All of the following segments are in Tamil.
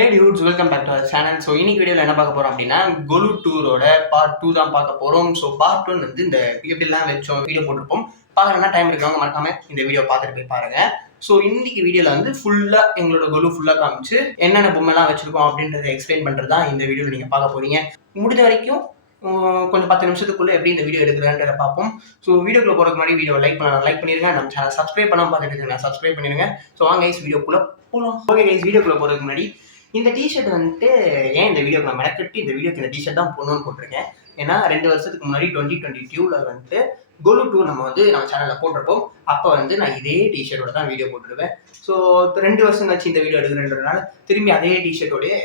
Hey dudes, welcome back to our channel. So இன்னைக்கு வீடியோவில் என்ன பார்க்க போறோம் அப்படின்னா கொலு டூரோட பார்ட் 2 தான் பார்க்க போறோம். ஸோ பார்ட் 1 வந்து இந்த எப்படிலாம் வச்சோம் வீடியோ போட்டிருப்போம். பார்க்கணும்னா டைம் இருக்கிறவங்க மறக்காம இந்த வீடியோ பார்த்துட்டு போய் பாருங்க. ஸோ இன்னைக்கு வீடியோவில் வந்து ஃபுல்லாக எங்களோட கொலு ஃபுல்லாக காமிச்சு என்னென்ன பொம்மைலாம் வச்சிருக்கோம் அப்படின்றத எக்ஸ்பிளைன் பண்ணுறது தான் இந்த வீடியோவில் நீங்கள் பார்க்க போறீங்க. முடிஞ்ச வரைக்கும் கொஞ்சம் 10 நிமிஷத்துக்குள்ள எப்படி இந்த வீடியோ எடுக்கிறேன்றத பார்ப்போம். ஸோ வீடியோக்குள்ள போகிறதுக்கு முன்னாடி வீடியோ லைக் பண்ணிருங்க. நம்ம சேனல் சப்ஸ்கிரைப் பண்ணாமல் பார்த்துட்டு இருக்கேன், சப்ஸ்கிரைப் பண்ணிருங்க. ஸோ வாங்க கைஸ் வீடியோக்குள்ள போகலாம். ஓகே கைஸ், வீடியோக்குள்ள போகிறதுக்கு முன்னாடி இந்த டிஷர்ட் வந்துட்டு ஏன் இந்த வீடியோக்கு நான் மெனக்கட்டி இந்த வீடியோக்கு இந்த டிஷர்ட் தான் போடணும்னு போட்டிருக்கேன். ஏன்னா 2 வருஷத்துக்கு முன்னாடி 2022 வந்துட்டு கொலு 2 நம்ம சேனலில் போட்டிருப்போம். அப்போ வந்து நான் இதே டிஷர்ட்டோட தான் வீடியோ போட்டுருவேன். ஸோ 2 வருஷம் கழிச்சு இந்த வீடியோ எடுக்கிறதுனால திரும்பி அதே டிஷர்ட்டோடைய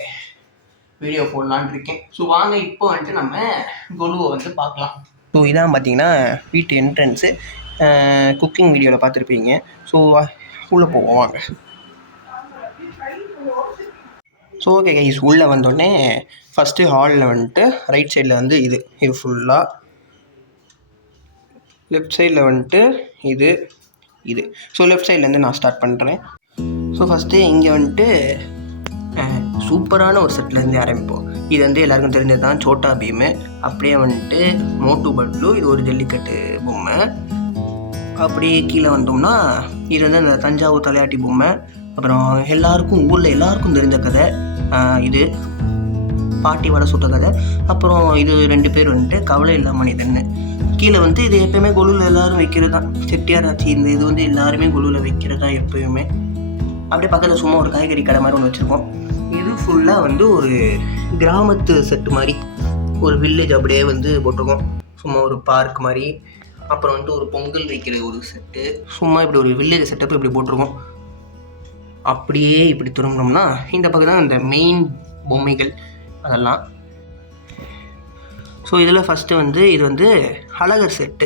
வீடியோ போடலான்னு இருக்கேன். ஸோ வாங்க இப்போ வந்துட்டு நம்ம கொலுவை வந்து பார்க்கலாம். ஸோ இதான் பார்த்தீங்கன்னா வீட்டு என்ட்ரன்ஸு. குக்கிங் வீடியோவில் பார்த்துருப்பீங்க. ஸோ உள்ளே போவோம் வாங்க. ஸோ ஓகே கைஸ், உள்ளே வந்தோடனே ஃபஸ்ட்டு ஹாலில் வந்துட்டு ரைட் சைடில் வந்து இது ஃபுல்லாக, லெஃப்ட் சைடில் வந்துட்டு இது ஸோ லெஃப்ட் சைட்லேருந்து நான் ஸ்டார்ட் பண்ணுறேன். ஸோ ஃபஸ்ட்டு இங்கே வந்துட்டு சூப்பரான ஒரு செட்லேருந்து ஆரம்பிப்போம். இது வந்து எல்லாருக்கும் தெரிஞ்சது தான், சோட்டா பீமு. அப்படியே வந்துட்டு மோட்டு பட்லு, இது ஒரு ஜல்லிக்கட்டு பொம்மை. அப்படியே கீழே வந்தோம்னா இது வந்து அந்த தஞ்சாவூர் தலையாட்டி பொம்மை. அப்புறம் ஊரில் எல்லாருக்கும் தெரிஞ்ச கதை இது பாட்டி வடை சுட்ட கதை. அப்புறம் இது 2 பேர் வந்துட்டு கவலை இல்லா மனிதன்னு. கீழே வந்து இது எப்பயுமே கொலுவில் எல்லோரும் வைக்கிறது தான், செட்டியார் ஆச்சு. இது வந்து எல்லாருமே கொலுவில் வைக்கிறது தான் எப்பயுமே. அப்படியே பக்கத்தில் சும்மா ஒரு காய்கறி கடை மாதிரி ஒன்று வச்சுருக்கோம். இது ஃபுல்லாக வந்து ஒரு கிராமத்து செட்டு மாதிரி, ஒரு வில்லேஜ் அப்படியே வந்து போட்டிருக்கோம். சும்மா ஒரு பார்க் மாதிரி. அப்புறம் வந்துட்டு ஒரு பொங்கல் வைக்கிற ஒரு செட்டு, சும்மா இப்படி ஒரு வில்லேஜ் செட்டப் இப்படி போட்டிருக்கோம். அப்படியே இப்படி திரும்பினோம்னா இந்த பக்கம் தான் இந்த மெயின் பொம்மைகள் அதெல்லாம். ஸோ இதில் ஃபஸ்ட்டு வந்து இது வந்து அழகர் செட்டு.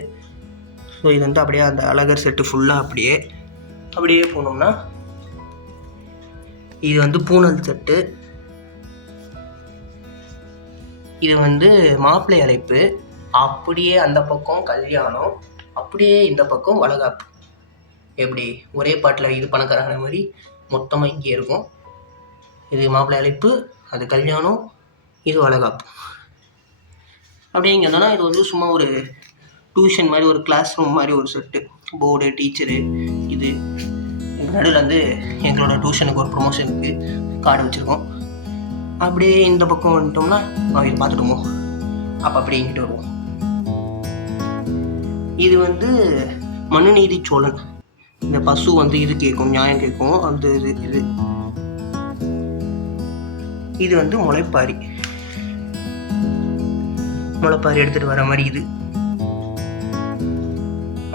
ஸோ இது வந்து அப்படியே அந்த அழகர் செட்டு ஃபுல்லாக அப்படியே போனோம்னா இது வந்து பூனல் செட்டு. இது வந்து மாப்பிள்ளை அழைப்பு. அப்படியே அந்த பக்கம் கல்யாணம், அப்படியே இந்த பக்கம் வளகாப்பு. எப்படி ஒரே பாட்டில் இது பணக்காரங்க மாதிரி மொத்தமாக இங்கே இருக்கும். இது மாப்பிள்ளை அழைப்பு, அது கல்யாணம், இது வளகாப்பு. அப்படியே இங்கே இருந்தோன்னா இது வந்து சும்மா ஒரு டியூஷன் மாதிரி, ஒரு கிளாஸ் ரூம் மாதிரி ஒரு செட்டு. போர்டு, டீச்சரு, இது நடுவில் வந்து எங்களோட டியூஷனுக்கு ஒரு ப்ரொமோஷனுக்கு கார்டு வச்சுருக்கோம். அப்படியே இந்த பக்கம் வந்துட்டோம்னா இது பார்த்துட்டோமோ, அப்போ அப்படியே இங்கிட்டு வருவோம். இது வந்து மனுநீதி சோழன். இந்த பசு வந்து இது கேட்கும், நியாயம் கேட்கும். அந்த இது வந்து முளைப்பாரி எடுத்துட்டு வர மாதிரி இது.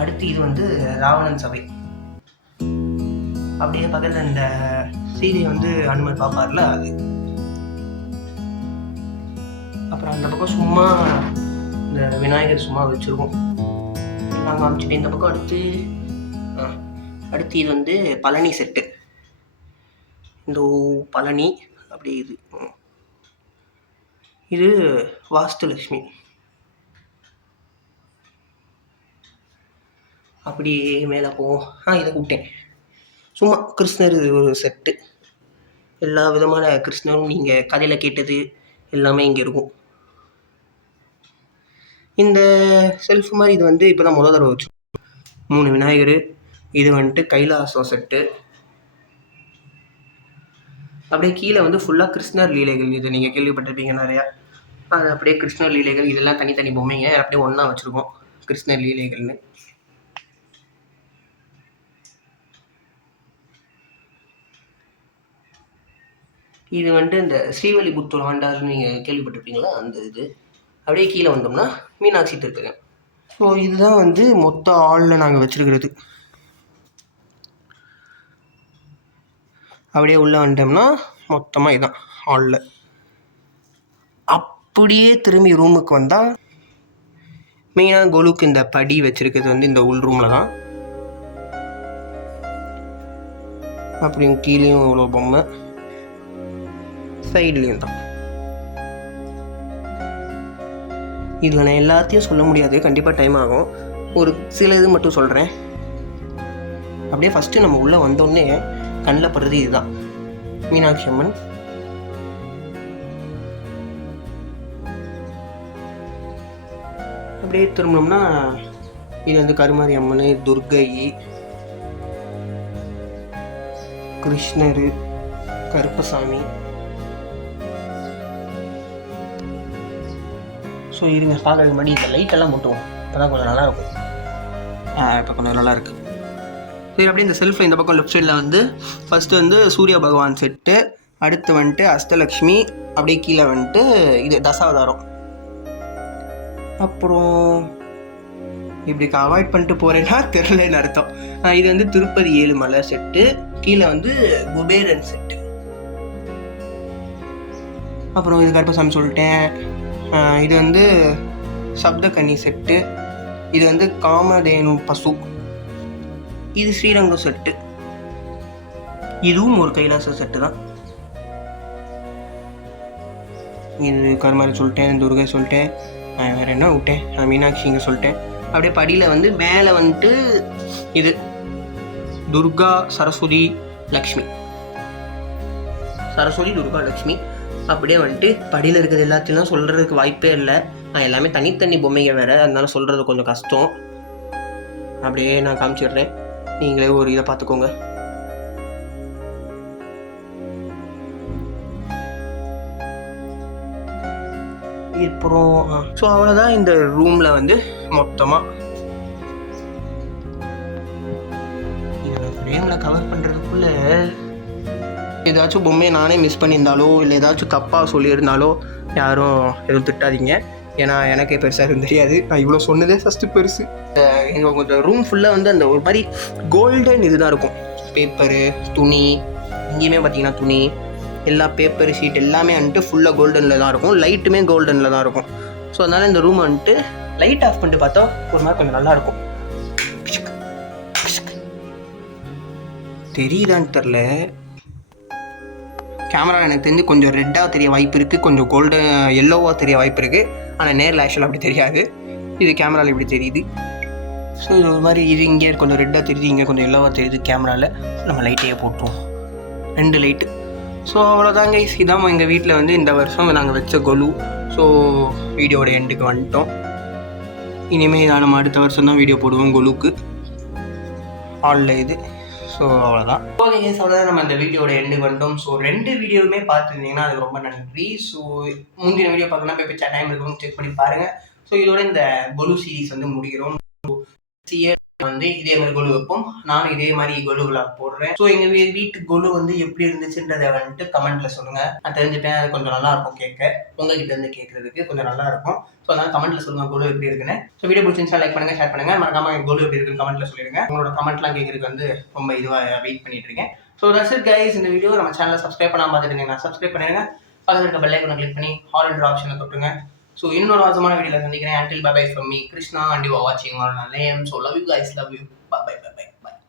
அடுத்து இது வந்து ராவணன் சபை. அப்படியே பக்கத்துல இந்த சீதை வந்து அனுமன் பாப்பார்ல அது. அப்புறம் அந்த பக்கம் சும்மா இந்த விநாயகர் சும்மா வச்சிருக்கோம். நாங்கள் அமைச்சிட்டு இந்த பக்கம் அடுத்து இது வந்து பழனி செட்டு. இந்த பழனி அப்படி இது வாஸ்துலட்சுமி. அப்படி மேலே போவோம். இதை கூப்பிட்டேன். சும்மா கிருஷ்ணர் ஒரு செட்டு. எல்லா விதமான கிருஷ்ணரும் நீங்கள் கதையில் கேட்டது எல்லாமே இங்கே இருக்கும். இந்த செல்ஃப் மாதிரி இது வந்து இப்போ தான் முதல் தடவை வச்சு 3 விநாயகர். இது வந்துட்டு கைலாசம் செட்டு. அப்படியே கீழே வந்து ஃபுல்லாக கிருஷ்ணர் லீலைகள். இது நீங்கள் கேள்விப்பட்டிருப்பீங்க நிறையா. அது அப்படியே கிருஷ்ணர் லீலைகள். இதெல்லாம் தனித்தனி பொம்மைங்க அப்படியே ஒன்றா வச்சுருக்கோம், கிருஷ்ணர் லீலைகள்னு. இது வந்துட்டு இந்த ஸ்ரீவல்லிபுத்தூர் ஆண்டாள்னு நீங்கள் கேள்விப்பட்டிருப்பீங்களா, அந்த இது. அப்படியே கீழே வந்தோம்னா மீனாட்சி திருக்கங்க. ஸோ இதுதான் வந்து மொத்த ஹாலில் நாங்கள் வச்சுருக்கிறது. அப்படியே உள்ளே வந்துட்டோம்னா மொத்தமாக இதுதான் ஹாலில். அப்படியே திரும்பி ரூமுக்கு வந்தால் மெயினாக கொலுக்கு இந்த படி வச்சுருக்கிறது வந்து இந்த உள் ரூமில் தான். அப்படியும் கீழேயும் இவ்வளோ பொம்மை, சைட்லேயும் தான். இதில் நான் எல்லாத்தையும் சொல்ல முடியாது, கண்டிப்பாக டைம் ஆகும். ஒரு சில இது மட்டும் சொல்கிறேன். அப்படியே ஃபஸ்ட்டு நம்ம உள்ளே வந்தோடனே கண்ணில் படுறது இதுதான், மீனாட்சி அம்மன். அப்படியே திரும்பினோம்னா இது வந்து கருமாரி அம்மன், துர்கை, கிருஷ்ணர், கருப்பசாமி. ஸோ இருங்க பார்க்கறதுக்கு முன்னாடி இந்த லைட்டெல்லாம் மட்டும் இப்போ தான் கொஞ்சம் நல்லாயிருக்கும். இப்போ கொஞ்சம் நல்லாயிருக்கு. சரி, அப்படியே இந்த செல்ஃபில் இந்த பக்கம் லெஃப்ட் சைடில் வந்து ஃபஸ்ட்டு வந்து சூரிய பகவான் செட்டு, அடுத்து வந்துட்டு அஷ்டலக்ஷ்மி, அப்படியே கீழே வந்துட்டு இது தசாவதாரம். அப்புறம் இப்படி அவாய்ட் பண்ணிட்டு போகிறேன்னா தெரிலன்னு அர்த்தம். இது வந்து திருப்பதி 7 மலை செட்டு, கீழே வந்து குபேரன் செட்டு. அப்புறம் இது கருப்பசாமி சொல்லிட்டேன். இது வந்து சப்தகன்னி செட்டு, இது வந்து காமதேனு பசு, இது ஸ்ரீரங்கம் செட்டு, இதுவும் ஒரு கைலாச செட்டு தான். இது கருமாரி சொல்லிட்டேன், துர்கை சொல்லிட்டேன், வேறு என்ன விட்டேன், மீனாட்சிங்க சொல்லிட்டேன். அப்படியே படியில் வந்து மேலே வந்துட்டு இது துர்கா, சரஸ்வதி, லக்ஷ்மி, சரஸ்வதி, துர்கா, லக்ஷ்மி. அப்படியே வந்துட்டு படியில் இருக்கிறது எல்லாத்தையும் சொல்கிறதுக்கு வாய்ப்பே இல்லை. நான் எல்லாமே தனித்தனி பொம்மைங்க வேறு, அதனால சொல்கிறது கொஞ்சம் கஷ்டம். அப்படியே நான் காமிச்சிடுறேன், நீங்களே ஒரு இதை பார்த்துக்கோங்க. அப்புறம் ஸோ அவ்வளோதான் இந்த ரூமில் வந்து மொத்தமாக. இதை ஃப்ரேமில் கவர் பண்ணுறதுக்குள்ளே ஏதாச்சும் பொம்மையை நானே மிஸ் பண்ணியிருந்தாலோ இல்லை ஏதாச்சும் தப்பாக சொல்லியிருந்தாலோ யாரும் எதுவும் திட்டாதீங்க. ஏன்னா எனக்கே பெருசாக எதுவும் தெரியாது. நான் இவ்வளோ சொன்னதே ஃபஸ்ட்டு பெருசு. எங்கள் கொஞ்சம் ரூம் ஃபுல்லாக வந்து அந்த ஒரு மாதிரி கோல்டன் இதுதான் இருக்கும். பேப்பரு, துணி, இங்கேயுமே பார்த்தீங்கன்னா துணி, எல்லா பேப்பர் ஷீட் எல்லாமே வந்துட்டு ஃபுல்லாக கோல்டனில் தான் இருக்கும். லைட்டுமே கோல்டனில் தான் இருக்கும். ஸோ அதனால் இந்த ரூம் வந்துட்டு லைட் ஆஃப் பண்ணிட்டு பார்த்தா ஒரு மாதிரி கொஞ்சம் நல்லாயிருக்கும். தெரியுதான்னு தெரில, கேமரா எனக்கு தெரிஞ்சு கொஞ்சம் ரெட்டாக தெரிய வாய்ப்பு இருக்குது, கொஞ்சம் கோல்டன் எல்லோவாக தெரிய வாய்ப்பு இருக்குது. ஆனால் நேரில் ஆக்சுவலாக அப்படி தெரியாது, இது கேமராவில் இப்படி தெரியுது. ஸோ இது ஒரு மாதிரி இது இங்கே கொஞ்சம் ரெட்டாக தெரியுது, இங்கே கொஞ்சம் எல்லோவாக தெரியுது கேமராவில். நம்ம லைட்டையே போட்டுருவோம், 2 லைட்டு. ஸோ அவ்வளோதாங்க, இதான் எங்கள் வீட்டில் வந்து இந்த வருஷம் நாங்கள் வச்ச கொலு. ஸோ வீடியோட எண்டுக்கு வந்துட்டோம். இனிமேல் நம்ம அடுத்த வருஷம் தான் வீடியோ போடுவோம் கொலுக்கு ஆளில் இது. ஸோ அவ்வளோதான். ஓகே, அவ்வளோதான், நம்ம இந்த வீடியோட எண்டுக்கு வந்துட்டோம். ஸோ 2 வீடியோவுமே பார்த்துருந்தீங்கன்னா அதுக்கு ரொம்ப நன்றி. ஸோ முந்தின வீடியோ பார்க்கணும்னா போய் பிச்சா டைம் இருக்கும், செக் பண்ணி பாருங்கள். ஸோ இதோட இந்த கொலு சீரீஸ் வந்து முடிக்கிறோம். வந்து இதே மாதிரி கொலு வைப்போம், நானும் இதே மாதிரி கொலுவில் போடுறேன். ஸோ எங்கள் வீட்டு கொலு வந்து எப்படி இருந்துச்சுன்றதை வந்துட்டு கமெண்ட்ல சொல்லுங்க. நான் தெரிஞ்சுட்டேன், அது கொஞ்சம் நல்லா இருக்கும் கேட்க, உங்ககிட்ட இருந்து கேட்கறதுக்கு கொஞ்சம் நல்லா இருக்கும். ஸோ அதனால கமெண்ட்ல சொல்லுங்க கொலு எப்படி இருக்குன்னு. ஸோ வீடியோ பிடிச்சிருந்தா லைக் பண்ணுங்க, ஷேர் பண்ணுங்க, மறக்காம கொலு எப்படி இருக்குன்னு கமெண்ட்ல சொல்லிடுங்க. உங்களோட கமெண்ட்லாம் கேட்கறதுக்கு வந்து ரொம்ப இதுவாக வெயிட் பண்ணிட்டு இருக்கேன். So that's it guys. இந்த வீடியோ நம்ம சேனலை சப்ஸ்கிரைப் பண்ணாமல் பார்த்துட்டு சப்ஸ்கிரைப் பண்ணிடுங்க. பக்கத்தில் இருக்க பெல் ஐகானை கிளிக் பண்ணி ஆல் என்ற ஆப்ஷனை தொட்டுங்க. ஸோ இன்னொரு அவசரமான வீடியோவில் சந்திக்கிறேன். Until bye bye from me, Krishna, and you are watching on Nalayam. So love you guys, love you. Bye bye bye bye.